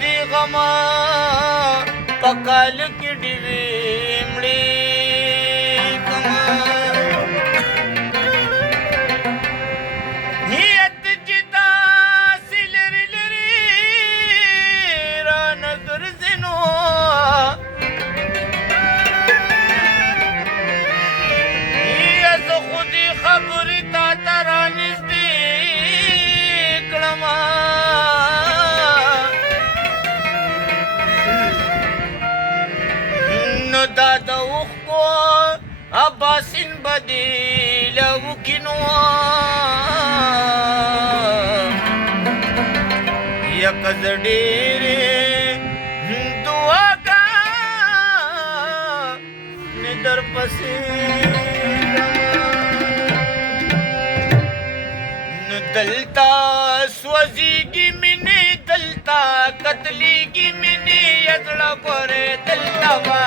دی غما پکال کی ډیوی مړی کما نیت جدا سلری لری را نظر زنو نیت خودی خبری تا ترانیز دی کلما دا د اوښکو عباسین بدیل وکینو یک ز ډېرې دعاګانې درپسې نو دلته سوځېږي مینې دلته قتلېږي مینې یزړه ګورې دلته به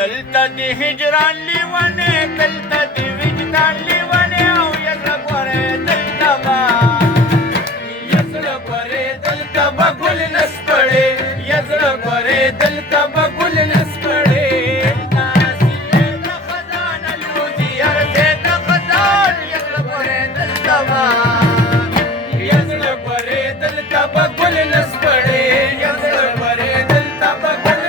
دلته د هجران لیونې دلته د وجدان لیونې او یزړه ګورې دلته به یزړه ګورې دلته به ګل نسپړې یزړه ګورې دلته به ګل نسپړې ناسیلې د خزان الوزي ارزې د خزان یزړه ګورې دلته به یزړه ګورې دلته به ګل نسپړې یزړه ګورې دلته به ګل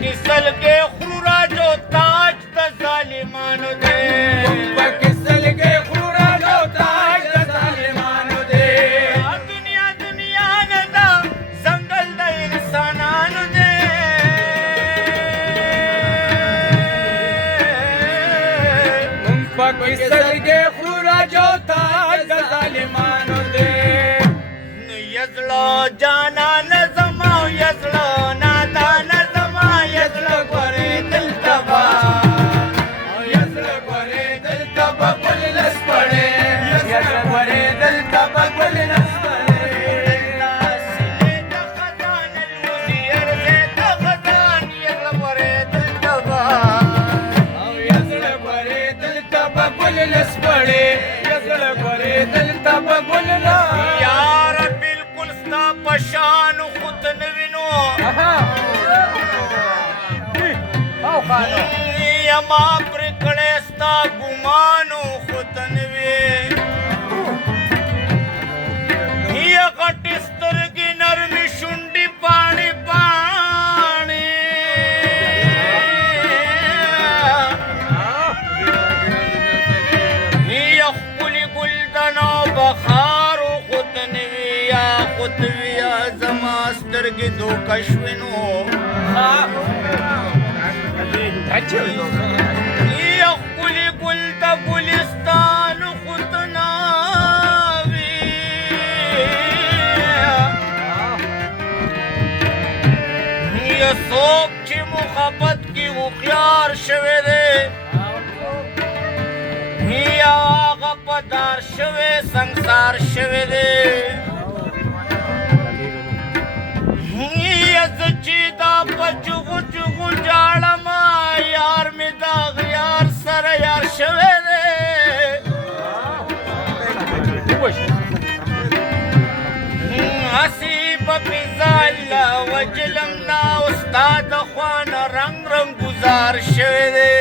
کسل کے خورا جو تاج دا ظالمانو دے کسل کے خورا جو تاج دا ظالمانو دے دنیا دنیا ندا زنگل دا انسانانو دے کسل کے خورا جو تاج دا ظالمانو دے یزلو جانا نظمو یزلو یار بالکل ستا پشان خود نوینو یما پر کڑے ستا گمانو خود نوی یا غټ سترګې نرمې شونډې پاڼې پاڼې یا ښکلې سترګې دوکه شوې نو یا ښکلي ګل د ګلستان ختناوي یا څوک چې محبت کې هوښیار شوی دی یا هغه پدار شوی سنګسار شوی دی یا زه چې دا په چغو چغو جاړم یار مې د غیار سره یار شوی دی هسې به پې زه الله وجلم نه او ستا د خوا نه رنګ رنګ ګزار شوی دی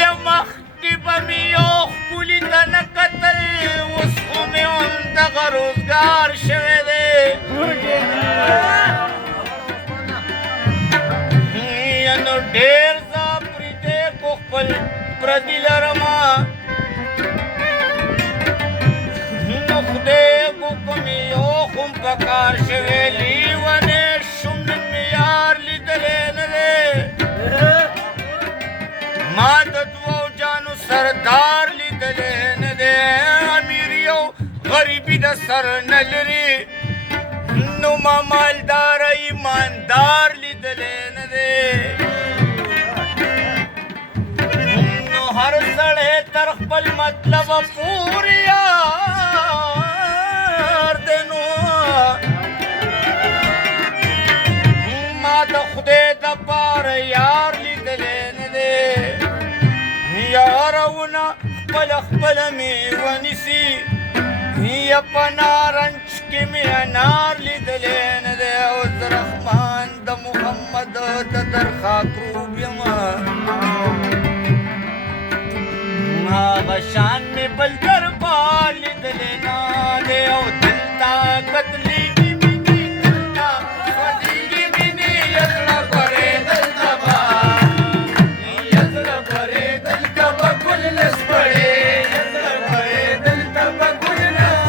یا مخکې به مې یو ښکلي ته نه کتل اوس خو مې هم دغه روزګار شوی دی یا نو ډېر زه پردی کو خپل پردي لرمه نو خدای کو کومې یو خو م په کار شوی لیونی شوم نن مې یار لیدلی نه دی ما د دوو جانو سردار لیدلی نه دی امیر یو غریبي د سر نه لري نو ما مالدار ایماندار لیدلی نه دی نو هر سړی تر خپل مطلبه پورې یار دی نو ما د خدای دپاره یار لیدلی نه دی یارونه خپله خپله مې ونیسي یا په نارنج کې مې انار لیدلی نه دی او زه رحمان د محمد د درخاکروب یمه هغه شان مې بل دربار لیدلی نه دی او دلته کتلېږي مینې دلته سوځېږي مینې یا زړه ګورې دلته به یا زړه ګورې دلته به ګل لس پړې یا زړه ګورې دلته به ګل لس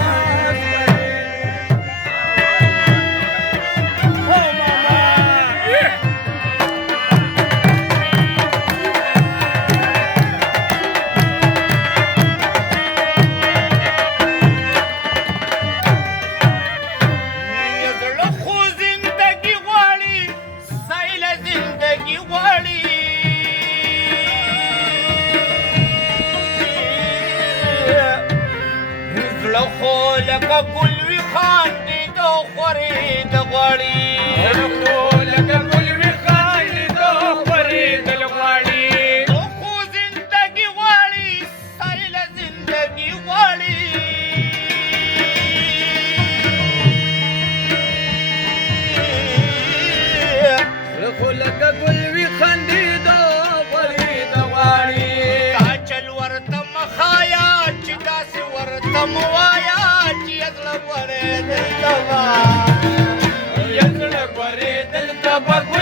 لکه ګل وي خاندېد او خورېد غواړي لکه ګل وي خاندېد او خورېدل غواړي خو زندګي غواړي سایله زندګي غواړي خو لکه ګل وي خاندېد او خورېد غواړي دا چل ورته مخایا چې داسې ورته موایا دلته به